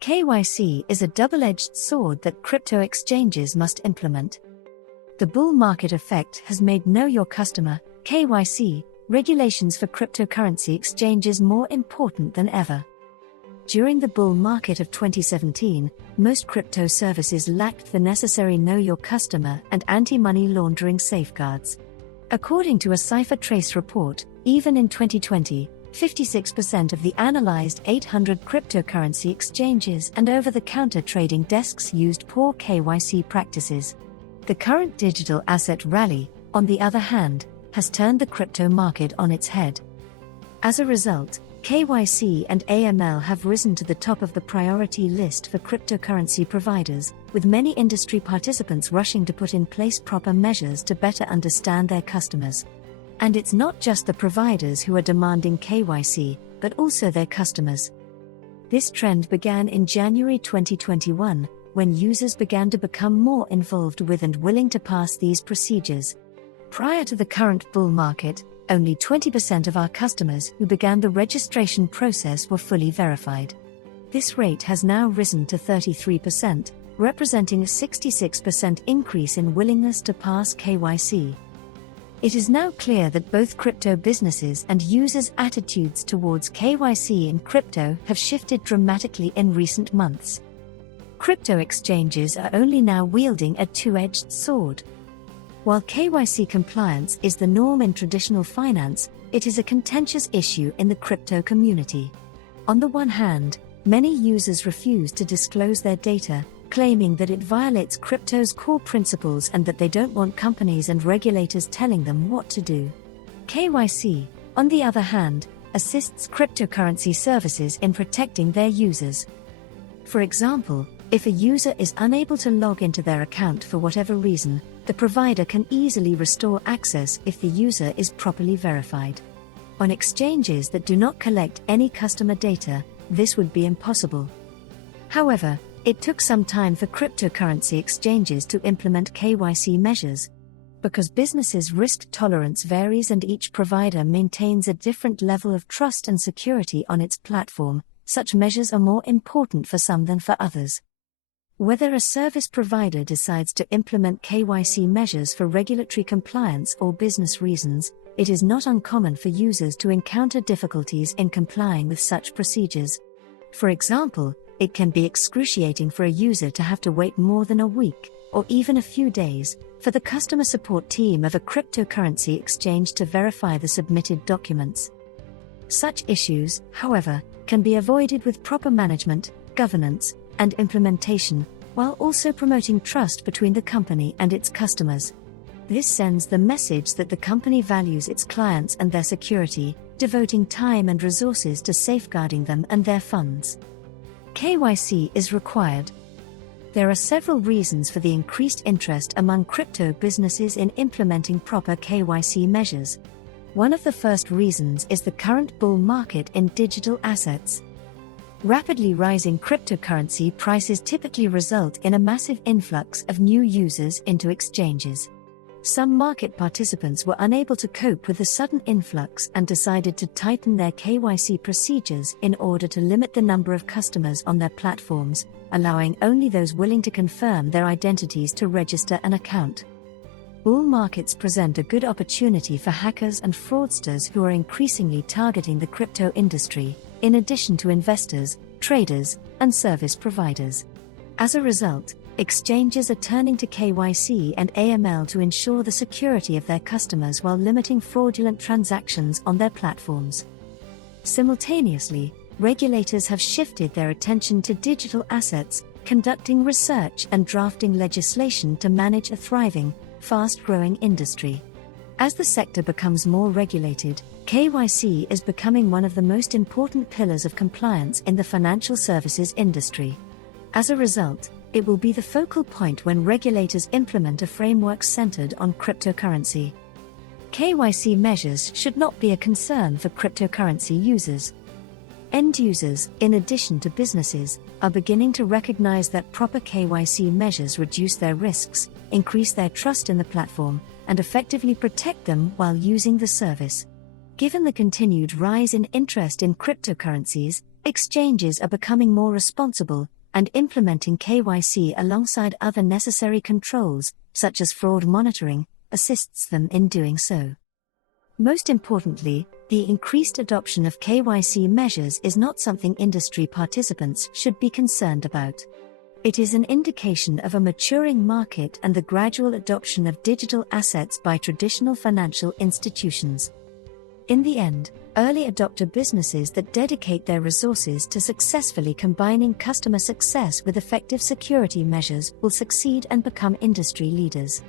KYC is a double-edged sword that crypto exchanges must implement. The bull market effect has made Know Your Customer (KYC) regulations for cryptocurrency exchanges more important than ever. During the bull market of 2017, most crypto services lacked the necessary Know Your Customer and anti-money laundering safeguards. According to a CipherTrace report, even in 2020, 56% of the analysed 800 cryptocurrency exchanges and over-the-counter trading desks used poor KYC practices. The current digital asset rally, on the other hand, has turned the crypto market on its head. As a result, KYC and AML have risen to the top of the priority list for cryptocurrency providers, with many industry participants rushing to put in place proper measures to better understand their customers. And it's not just the providers who are demanding KYC, but also their customers. This trend began in January 2021, when users began to become more involved with and willing to pass these procedures. Prior to the current bull market, only 20% of our customers who began the registration process were fully verified. This rate has now risen to 33%, representing a 66% increase in willingness to pass KYC. It is now clear that both crypto businesses and users' attitudes towards KYC in crypto have shifted dramatically in recent months. Crypto exchanges are only now wielding a two-edged sword. While KYC compliance is the norm in traditional finance, it is a contentious issue in the crypto community. On the one hand, many users refuse to disclose their data, claiming that it violates crypto's core principles and that they don't want companies and regulators telling them what to do. KYC, on the other hand, assists cryptocurrency services in protecting their users. For example, if a user is unable to log into their account for whatever reason, the provider can easily restore access if the user is properly verified. On exchanges that do not collect any customer data, this would be impossible. However, it took some time for cryptocurrency exchanges to implement KYC measures. Because businesses' risk tolerance varies and each provider maintains a different level of trust and security on its platform, such measures are more important for some than for others. Whether a service provider decides to implement KYC measures for regulatory compliance or business reasons, it is not uncommon for users to encounter difficulties in complying with such procedures. For example, it can be excruciating for a user to have to wait more than a week, or even a few days, for the customer support team of a cryptocurrency exchange to verify the submitted documents. Such issues, however, can be avoided with proper management, governance, and implementation, while also promoting trust between the company and its customers. This sends the message that the company values its clients and their security, devoting time and resources to safeguarding them and their funds. KYC is required. There are several reasons for the increased interest among crypto businesses in implementing proper KYC measures. One of the first reasons is the current bull market in digital assets. Rapidly rising cryptocurrency prices typically result in a massive influx of new users into exchanges. Some market participants were unable to cope with the sudden influx and decided to tighten their KYC procedures in order to limit the number of customers on their platforms, allowing only those willing to confirm their identities to register an account. Bull markets present a good opportunity for hackers and fraudsters who are increasingly targeting the crypto industry, in addition to investors, traders, and service providers. As a result, exchanges are turning to KYC and AML to ensure the security of their customers while limiting fraudulent transactions on their platforms. Simultaneously, regulators have shifted their attention to digital assets, conducting research and drafting legislation to manage a thriving, fast-growing industry. As the sector becomes more regulated, KYC is becoming one of the most important pillars of compliance in the financial services industry. As a result, it will be the focal point when regulators implement a framework centered on cryptocurrency. KYC measures should not be a concern for cryptocurrency users. End users, in addition to businesses, are beginning to recognize that proper KYC measures reduce their risks, increase their trust in the platform, and effectively protect them while using the service. Given the continued rise in interest in cryptocurrencies, Exchanges are becoming more responsible and implementing KYC alongside other necessary controls, such as fraud monitoring, assists them in doing so. Most importantly, the increased adoption of KYC measures is not something industry participants should be concerned about. It is an indication of a maturing market and the gradual adoption of digital assets by traditional financial institutions. In the end, early adopter businesses that dedicate their resources to successfully combining customer success with effective security measures will succeed and become industry leaders.